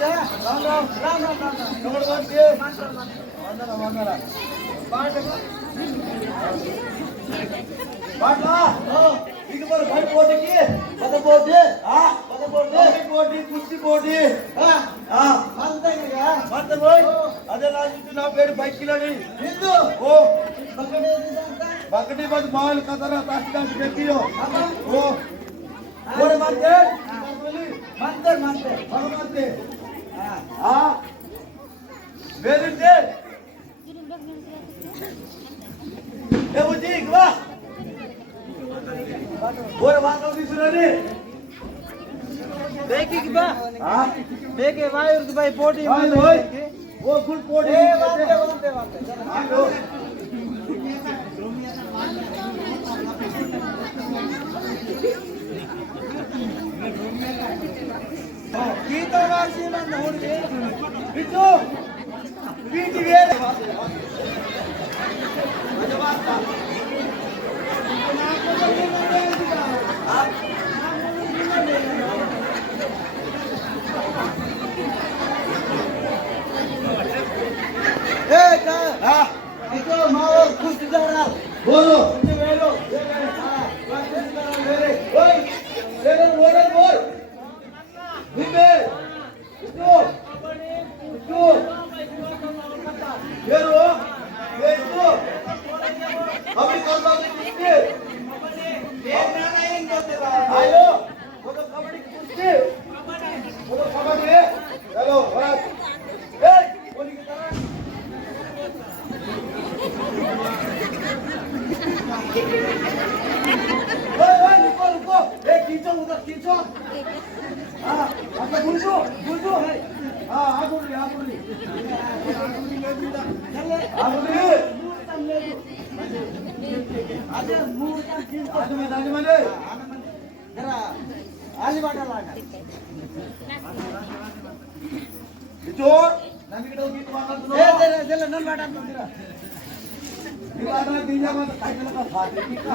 राम राम राम राम राम कमल बोलते वंदना वंदना बाटला हो इक पर भाई पोटी की पता पोटी हां पता पोटी पोटी कुश्ती पोटी हां हां मानते क्या मानते भाई अरे लाजी तू ना पेड़ बाइक किलानी हिंदू ओ बकड़ी बस माल का तरह तास्ता देखी हो ओ बोले मानते मानते मानते मानते हां वेरी डे ए बुजी गवा बोले बात होगी सुनने देखी कि बा हां देखे भाई और भाई पोटी में वो फुल पोटी ए वांते हां लो की तो वासी मन हुडगे बिट्टू बीटी वेले ए का हां इतो माओ खुश जरा बोलो वेलो हां वासी करा वेरे ओए लेने बोल बिबे बिट्टू बिट्टू येरो बिट्टू अभी कौन सा कुश्ती आयो वो तो कबड्डी की कुश्ती वो तो कबड्डी है चलो बस ए बोली की तरह ओए रुको रुको ए खींचो उधर खींचो हां अच्छा बुलजो बुलजो है हां आगुली आगुली आगुली अरे मुर्ता की आजू में जरा आली बाटा लागा बिचोर नमीकडे गीत वाजत ए दे नन बाटा तुमरा निवाडा दिया मत सायकल का फाटे की का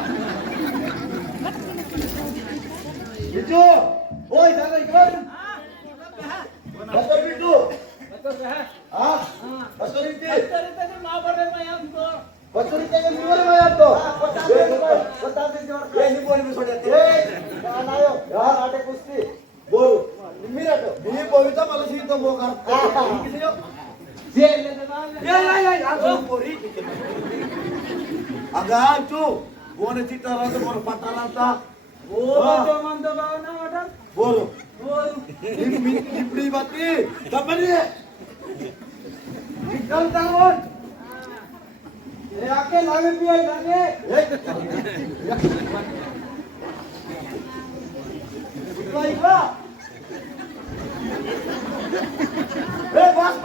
बिचो ओय दादा इकडे बसो बिटू हां बसो रीती बसो रीती के निवर में यार तो बता दे जोर ये निवर में छोड़ देते ए आयो यार आटे कुश्ती बोल मिराटो मी पवित्र मला सी तो बोकार किसी हो जे ले दे ये आगो पोरी अगा तू बोने चितारांत बोर पटारांता ओ तो मन तो ना वाटा बोल बोल इपडी बाती कबरी निकल तावन ए आके लागे पिए लागे इकला ए बस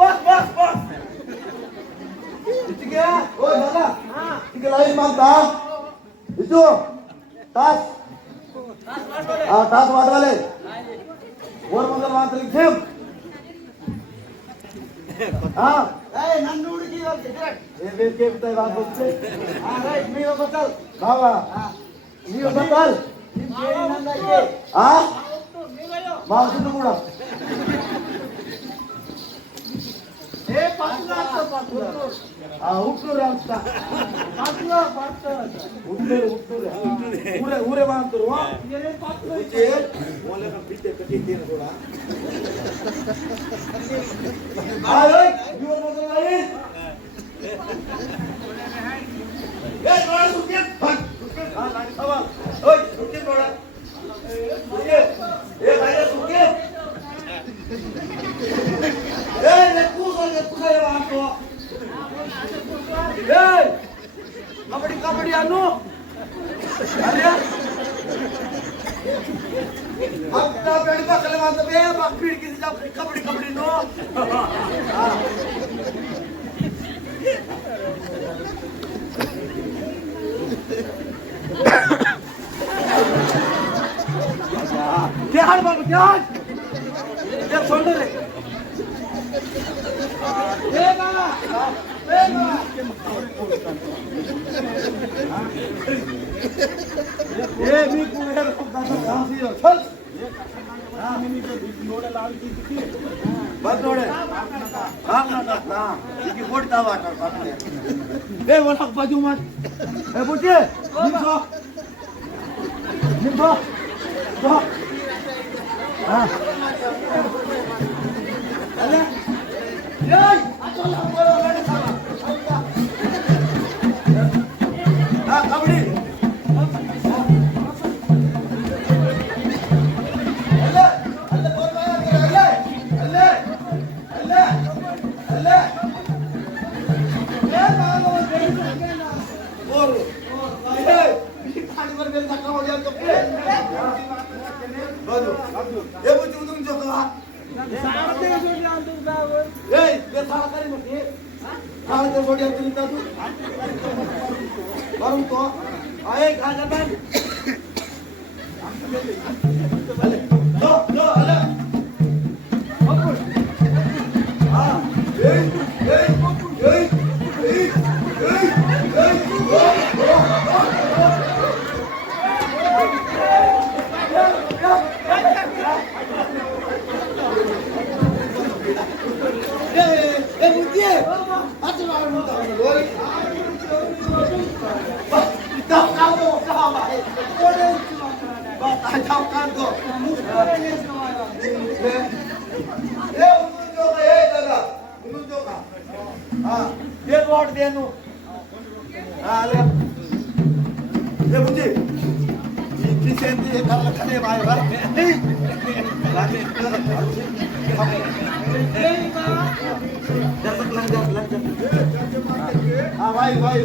इतके ओय दादा हां इतके लाईन मागता इतो तास तास वाटवाले वर मंगल मात्र घेम हां ए नन्नु उडकी वर direct ए बे के बताय बात बोलते हां राइट मी बदल बाबा हां मी बदल जेडी नंदा के हां तो मी गयो मावशी तुकडा ए पाटला हां उठलो रास्ता पाटला उठलो उरे बांधतो हां ये पाटला उचे बोले का पीछे कटी देन थोड़ा आय युवर मदर नाही ए थोड़ा सुके हां नाही सवाल ओय सुके थोड़ा ए भाई सुके ए ले कुसो ये बांधतो ए कबड्डी आणू अरे आता पेड़ बकले मारते बे बकरी की कबड्डी नो क्या हाल बाबू क्या हाल ये छोड़ दे ए बाबा ए मी पुढे खूप दादा चल हां मी नोडल आली किती बस थोडे काम नका ना की बोलता वाटर बापले ए बोला बाजू मत ए बोटे निम्बो तो हां अरे ये आतोला बोला लड़े साला हां कबड्डी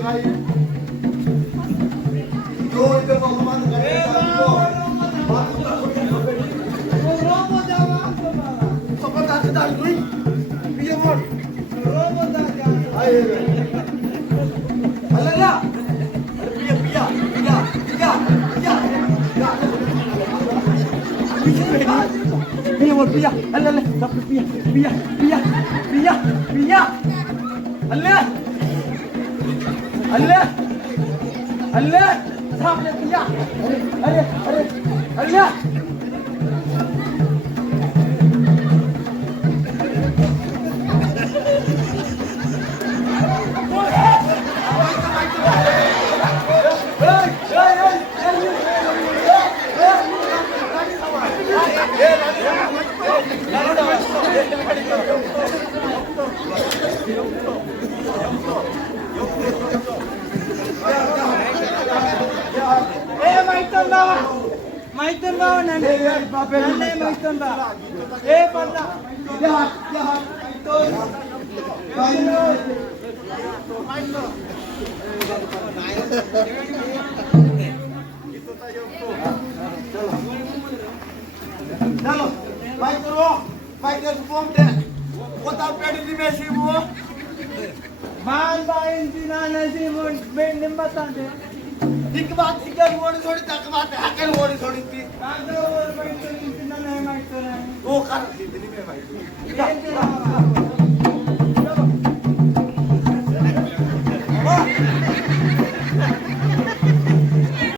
भाई जो इधर भगवान करे रोबो जावा सब दास दास दुई पिए मोर रोबो दास आए अल्लाह अरे पिया पिया पिया पिया पिया पिया मोर पिया अल्लाह सब पिया पिया पिया पिया पिया अल्लाह अल्लाह अल्लाह सामने पिया अरे अरे अल्लाह माहितंदा नन्ने माहितंदा ए पन्ना चलो भाई करो भाई कर फॉर्म दे कोता पेडी मेसी वो मान बाइन दिना नसी वो बेन निम्बता दे एक बात इधर वोड़ी थोड़ी तक बात है अकेले वोड़ी थोड़ी थी कांदो और बैठ दिना नहीं माइतो नहीं वो कर दी दिल्ली में भाई